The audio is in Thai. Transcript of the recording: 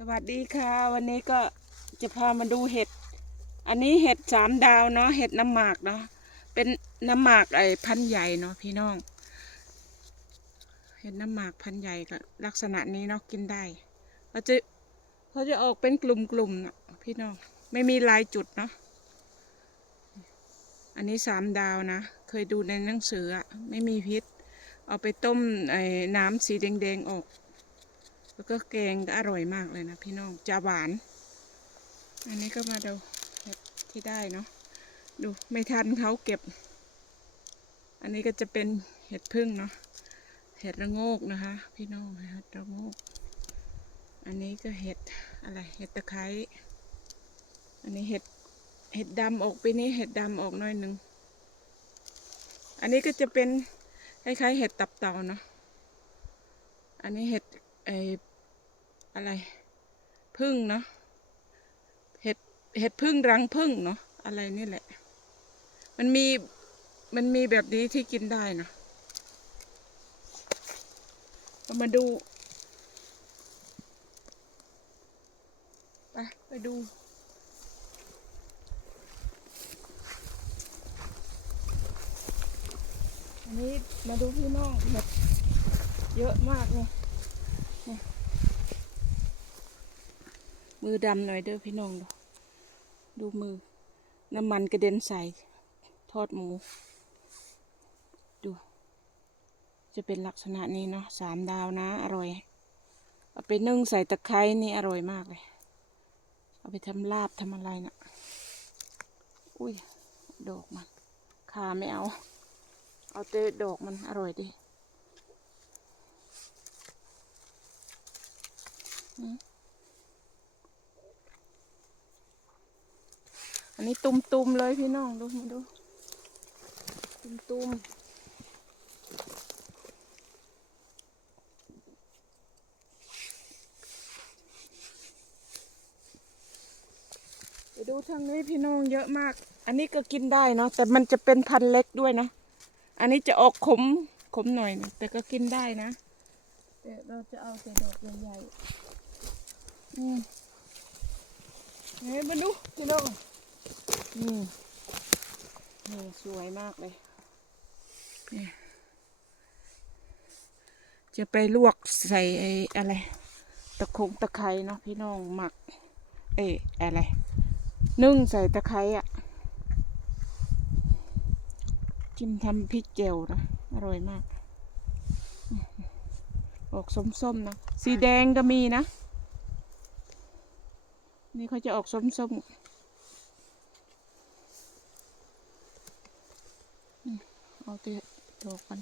สวัสดีค่ะ วันนี้ก็จะพามาดูเห็ด อันนี้เห็ดสามดาวเนาะเห็ดน้ำหมากเนาะเป็นน้ำหมากไอ้พันใหญ่เนาะพี่น้อง เห็ดน้ำหมากพันใหญ่ก็ลักษณะนี้เนาะกินได้เขาจะเขาจะออกเป็นกลุ่มๆเนาะพี่น้องไม่มีลายจุดเนาะอันนี้สามดาวนะ เคยดูในหนังสืออะไม่มีพิษ เอาไปต้มไอ้น้ำสีแดงๆออก แล้วก็แกงก็อร่อยมากเลยนะพี่น้องจะหวาน อันนี้ก็มาดูเห็ดที่ได้เนาะดูไม่ทันเขาเก็บ อันนี้ก็จะเป็นเห็ดพึ่งเนาะเห็ดระโงกนะคะ พี่น้องเห็ดระโงก อันนี้ก็เห็ดอะไรเห็ดตะไคร้อันนี้เห็ดเห็ดดำออกไปนี้เห็ดดำออกหน่อยหนึ่งอันนี้ก็จะเป็นคล้ายๆเห็ดตับเต่าเนาะอันนี้เห็ดไอ อะไรพึ่งเนาะเห็ดเห็ดพึ่งรังพึ่งเนาะอะไรนี่แหละ มันมีมันมีแบบนี้ที่กินได้เนาะเรามาดูไปไปดูอันนี้มาดูพี่น้องเห็ดเยอะมากเลย มือดำหน่อยเด้อพี่น้องดูมือ น้ำมันกระเด็นใส่ทอดหมู ดู จะเป็นลักษณะนี้เนาะสามดาวนะ อร่อยเอาไปนึ่งใส่ตะไคร้นี่อร่อยมากเลย เอาไปทำลาบทำอะไรนะ่ะ อุ้ยดอกมันขาไม่เอา เอาแต่ดอกมันอร่อยดี อืม อันนี้ตุ่มๆเลยพี่น้องดูมาดู ตุ่มๆไปดูทางนี้พี่น้องเยอะมาก อันนี้ก็กินได้เนาะแต่มันจะเป็นพันธุ์เล็กด้วยนะ อันนี้จะออกขมขมหน่อยนะแต่ก็กินได้นะแต่เราจะเอาแต่ดอกใหญ่ๆอืมเฮ้ยมาดูพี่น้อง อืมนี่สวยมากเลยนี่จะไปลวกใส่ไอ้อะไร ตะคงตะไคร้เนาะพี่น้องหมัก เอ้อะไร นึ่งใส่ตะไคร้อะ จิ้มทำพริกเจียวนะอร่อยมาก ออกส้มๆนะ สีแดงก็มีนะ นี่เขาจะออกส้มๆ เอาต่ดอกกัน